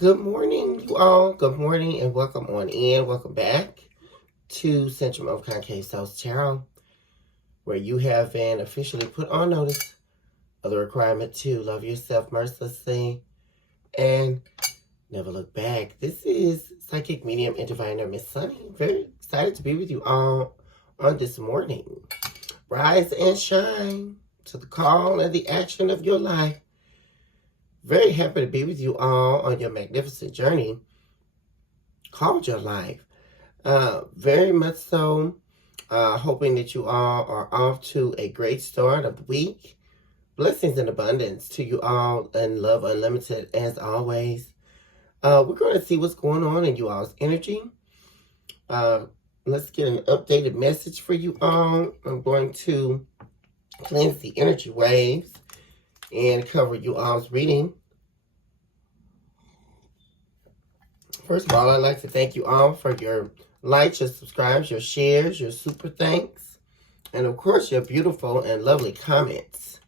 Good morning, you all. Good morning and welcome on in. Welcome back to Centrum of Concave South Tarot, where you have been officially put on notice of the requirement to love yourself mercilessly and never look back. This is Psychic Medium and Diviner Miss Sunny. Very excited to be with you all on this morning. Rise and shine to the call and the action of your life. Very happy to be with you all on your magnificent journey called your life. Very much so. Hoping that you all are off to a great start of the week. Blessings and abundance to you all and love unlimited as always. We're going to see what's going on in you all's energy. Let's get an updated message for you all. I'm going to cleanse the energy waves and cover you all's reading. First of all, I'd like to thank you all for your likes, your subscribes, your shares, your super thanks, and of course your beautiful and lovely comments.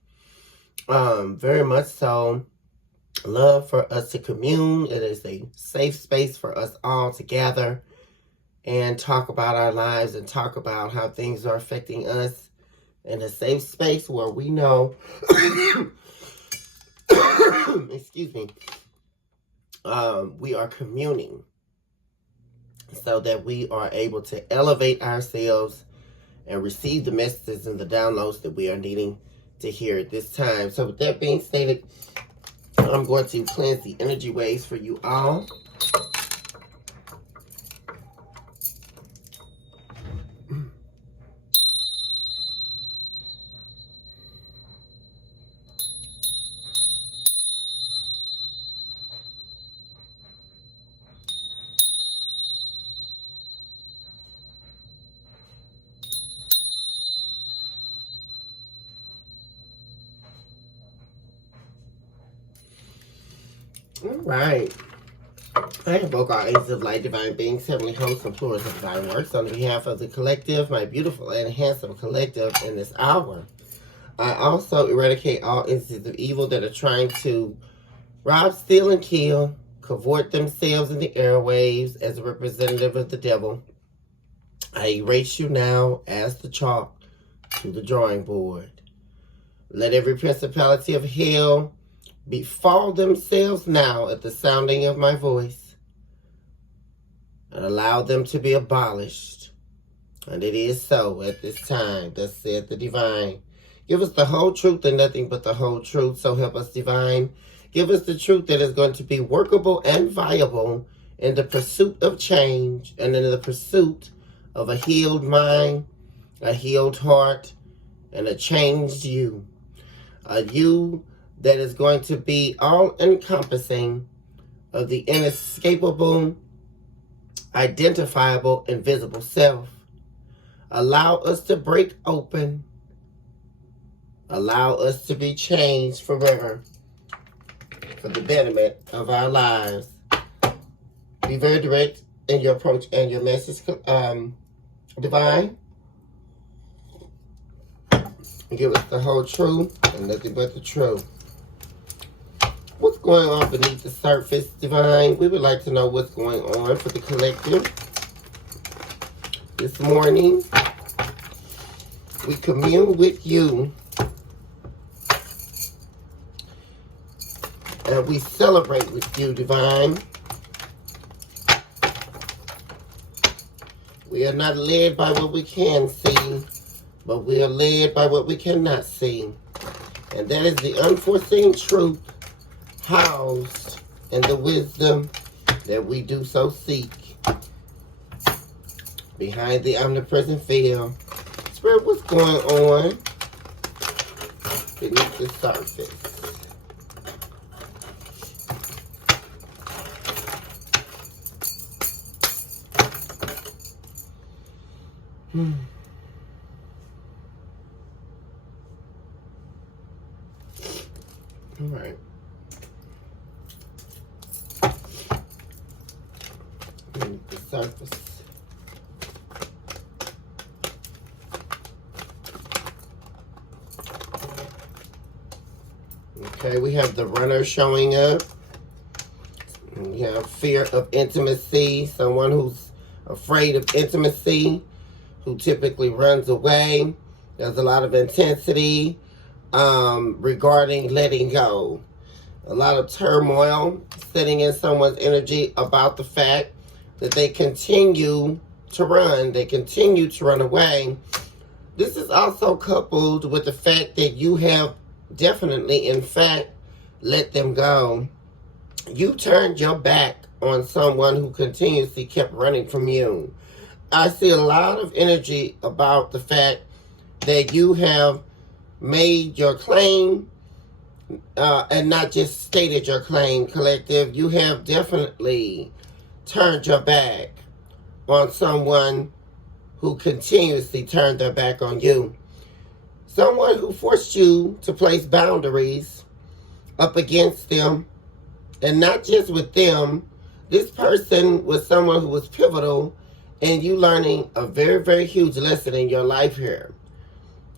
Very much so. Love for us to commune. It is a safe space for us all to gather and talk about our lives and talk about how things are affecting us in a safe space where we know excuse me, we are communing so that we are able to elevate ourselves and receive the messages and the downloads that we are needing to hear at this time. So with that being stated, I'm going to cleanse the energy waves for you all. All right. I invoke all angels of light, divine beings, heavenly hosts, and plurals of divine works on behalf of the collective, my beautiful and handsome collective in this hour. I also eradicate all instances of evil that are trying to rob, steal, and kill, cavort themselves in the airwaves as a representative of the devil. I erase you now as the chalk to the drawing board. Let every principality of hell befall themselves now at the sounding of my voice, and allow them to be abolished. And it is so at this time, thus saith the divine. Give us the whole truth and nothing but the whole truth, so help us divine. Give us the truth that is going to be workable and viable in the pursuit of change and in the pursuit of a healed mind, a healed heart, and a changed you. A you that is going to be all-encompassing of the inescapable, identifiable, invisible self. Allow us to break open. Allow us to be changed forever for the betterment of our lives. Be very direct in your approach and your message, divine. Give us the whole truth and nothing but the truth. What's going on beneath the surface, divine? We would like to know what's going on for the collective. This morning, we commune with you. And we celebrate with you, divine. We are not led by what we can see, but we are led by what we cannot see. And that is the unforeseen truth housed in the wisdom that we do so seek. Behind the omnipresent veil. Spirit, what's going on beneath the surface? All right. Beneath the surface. Okay, we have the runner showing up. You have fear of intimacy, someone who's afraid of intimacy, who typically runs away. There's a lot of intensity regarding letting go. A lot of turmoil sitting in someone's energy about the fact that they continue to run. They continue to run away. This is also coupled with the fact that you have definitely, in fact, let them go. You turned your back on someone who continuously kept running from you. I see a lot of energy about the fact that you have made your claim and not just stated your claim, collective. You have definitely turned your back on someone who continuously turned their back on you. Someone who forced you to place boundaries up against them, and not just with them. This person was someone who was pivotal in you learning a very, very huge lesson in your life here.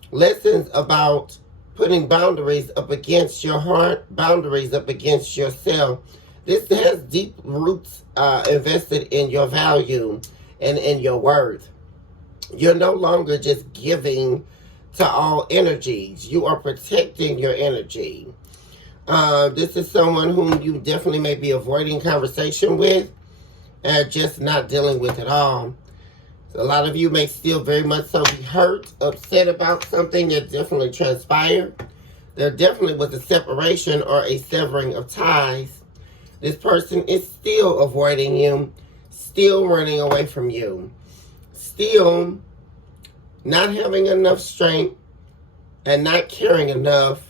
Lessons about putting boundaries up against your heart, boundaries up against yourself. This has deep roots invested in your value and in your worth. You're no longer just giving to all energies. You are protecting your energy. This is someone whom you definitely may be avoiding conversation with and just not dealing with at all. So a lot of you may still very much so be hurt, upset about something that definitely transpired. There definitely was a separation or a severing of ties. This person is still avoiding you, still running away from you, still not having enough strength and not caring enough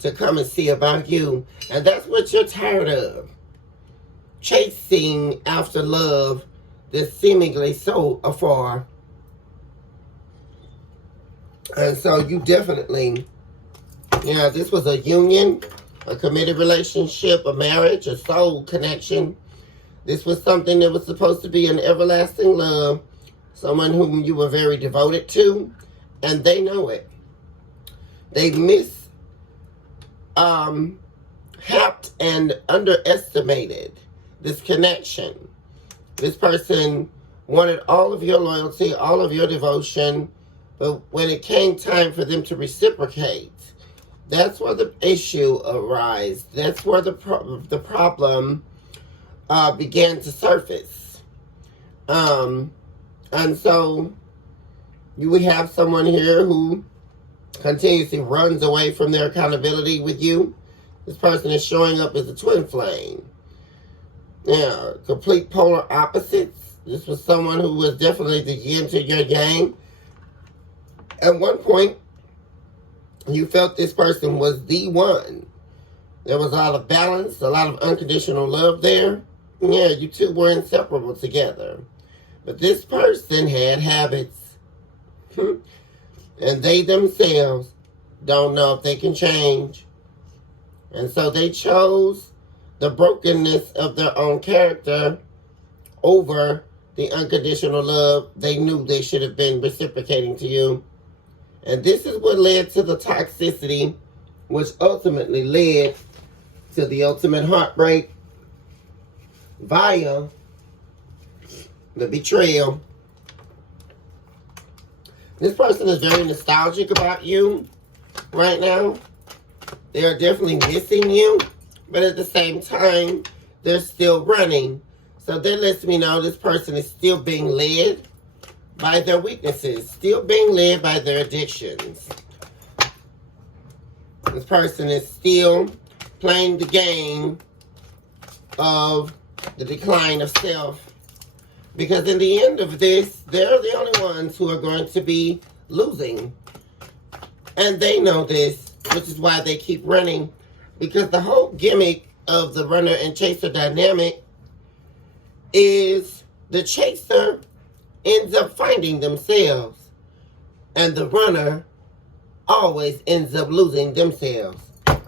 to come and see about you. And that's what you're tired of. Chasing after love that's seemingly so afar. And so you definitely, this was a union, a committed relationship, a marriage, a soul connection. This was something that was supposed to be an everlasting love, someone whom you were very devoted to, and they know it. They hacked and underestimated this connection. This person wanted all of your loyalty, all of your devotion, but when it came time for them to reciprocate, that's where the issue arose. That's where the problem began to surface. And so you would have someone here who continuously runs away from their accountability with you. This person is showing up as a twin flame. Yeah, complete polar opposites. This was someone who was definitely the yin to your yang. At one point, you felt this person was the one. There was a lot of balance, a lot of unconditional love there. Yeah, you two were inseparable together. But this person had habits. And they themselves don't know if they can change. And so they chose the brokenness of their own character over the unconditional love they knew they should have been reciprocating to you. And this is what led to the toxicity, which ultimately led to the ultimate heartbreak via the betrayal. This person is very nostalgic about you right now. They are definitely missing you, but at the same time, they're still running. So that lets me know this person is still being led by their weaknesses, still being led by their addictions. This person is still playing the game of the decline of self. Because in the end of this, they're the only ones who are going to be losing. And they know this, which is why they keep running. Because the whole gimmick of the runner and chaser dynamic is the chaser ends up finding themselves. And the runner always ends up losing themselves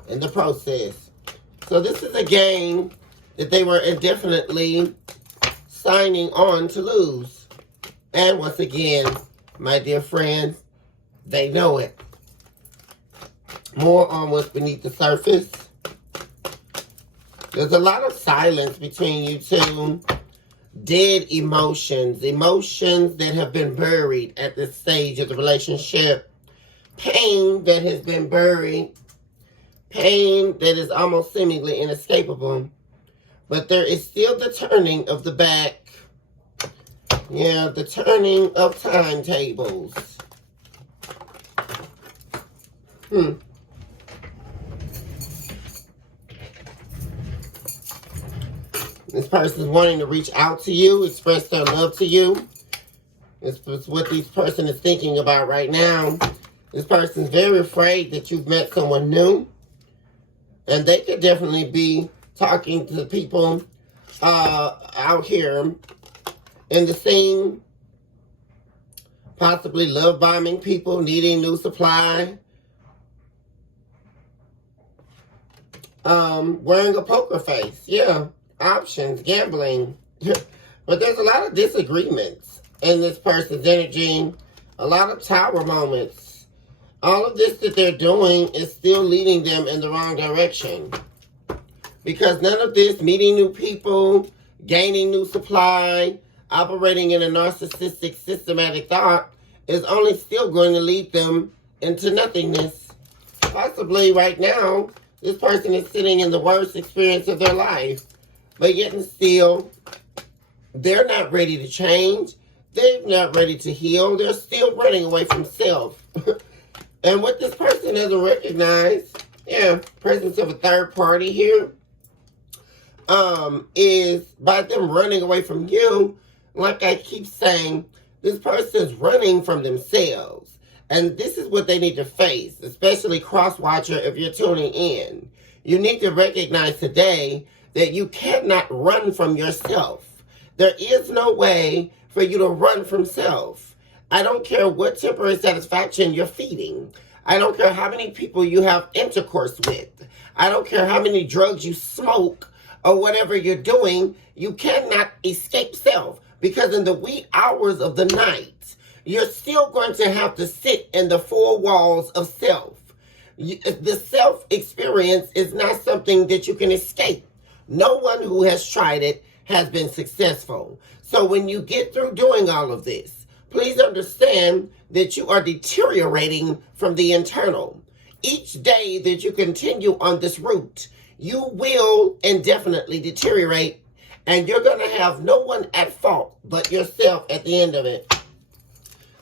in the process. So this is a game that they were indefinitely signing on to lose. And once again, my dear friends, they know it. More on what's beneath the surface. There's a lot of silence between you two. Dead emotions. Emotions that have been buried at this stage of the relationship. Pain that has been buried. Pain that is almost seemingly inescapable. But there is still the turning of the back. Yeah, the turning of timetables. This person's wanting to reach out to you, express their love to you. It's what this person is thinking about right now. This person's very afraid that you've met someone new. And they could definitely be talking to people out here in the scene. Possibly love bombing people, needing new supply. Wearing a poker face. Yeah. Options, gambling. But there's a lot of disagreements in this person's energy. A lot of tower moments. All of this that they're doing is still leading them in the wrong direction. Because none of this, meeting new people, gaining new supply, operating in a narcissistic systematic thought, is only still going to lead them into nothingness. Possibly right now, this person is sitting in the worst experience of their life. But yet and still, they're not ready to change. They're not ready to heal. They're still running away from self. And what this person doesn't recognize, presence of a third party here, is by them running away from you, like I keep saying, this person's running from themselves. And this is what they need to face, especially cross-watcher if you're tuning in. You need to recognize today that you cannot run from yourself. There is no way for you to run from self. I don't care what temporary satisfaction you're feeding. I don't care how many people you have intercourse with. I don't care how many drugs you smoke or whatever you're doing. You cannot escape self, because in the wee hours of the night, you're still going to have to sit in the four walls of self. The self experience is not something that you can escape. No one who has tried it has been successful. So when you get through doing all of this, please understand that you are deteriorating from the internal. Each day that you continue on this route, you will indefinitely deteriorate, and you're going to have no one at fault but yourself at the end of it.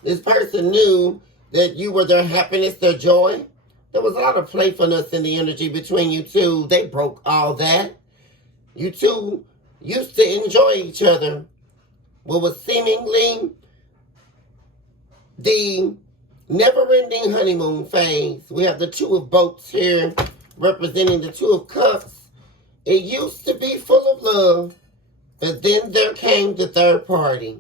This person knew that you were their happiness, their joy. There was a lot of playfulness in the energy between you two. They broke all that. You two used to enjoy each other. What was seemingly the never-ending honeymoon phase. We have the Two of Boats here, representing the Two of Cups. It used to be full of love, but then there came the third party.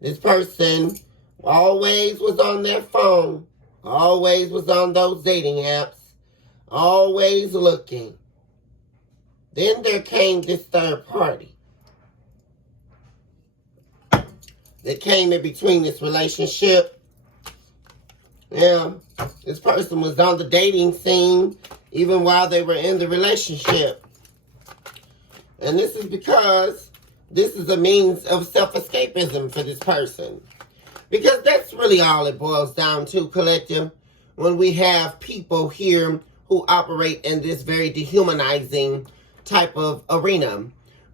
This person always was on their phone, always was on those dating apps, always looking. Then there came this third party that came in between this relationship. Yeah, this person was on the dating scene even while they were in the relationship. And this is because this is a means of self-escapism for this person. Because that's really all it boils down to, collective, when we have people here who operate in this very dehumanizing type of arena.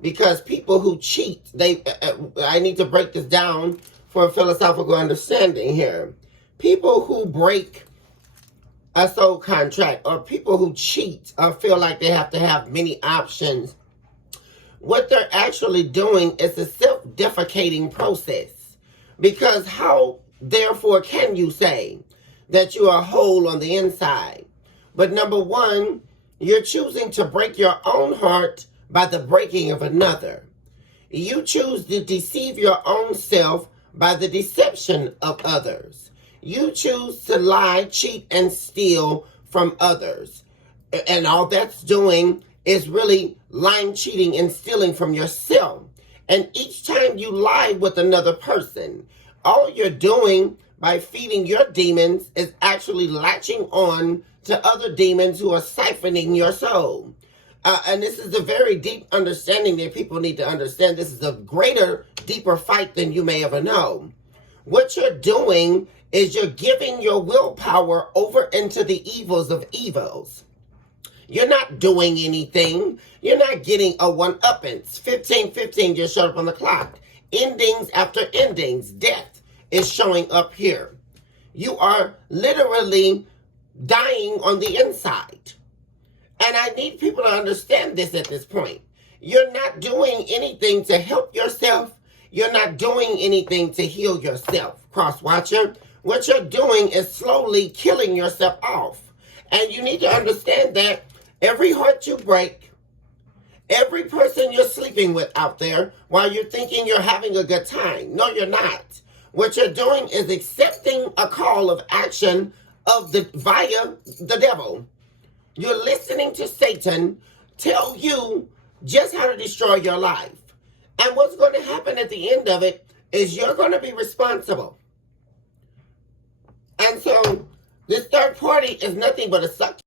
Because people who cheat, I need to break this down for a philosophical understanding here. People who break a soul contract, or people who cheat or feel like they have to have many options, what they're actually doing is a self-defecating process. Because how, therefore, can you say that you are whole on the inside? But number one, you're choosing to break your own heart by the breaking of another. You choose to deceive your own self by the deception of others. You choose to lie, cheat, and steal from others. And all that's doing is really lying, cheating, and stealing from yourself. And each time you lie with another person, all you're doing by feeding your demons is actually latching on to other demons who are siphoning your soul. And this is a very deep understanding that people need to understand. This is a greater, deeper fight than you may ever know. What you're doing is you're giving your willpower over into the evils of evils. You're not doing anything. You're not getting a one-uppance. 15:15 just showed up on the clock. Endings after endings. Death is showing up here. You are literally dying on the inside. And I need people to understand this at this point. You're not doing anything to help yourself. You're not doing anything to heal yourself. Cross-watcher, what you're doing is slowly killing yourself off. And you need to understand that every heart you break, every person you're sleeping with out there while you're thinking you're having a good time. No, you're not. What you're doing is accepting a call of action via the devil. You're listening to Satan tell you just how to destroy your life. And what's going to happen at the end of it is you're going to be responsible. And so this third party is nothing but a suck.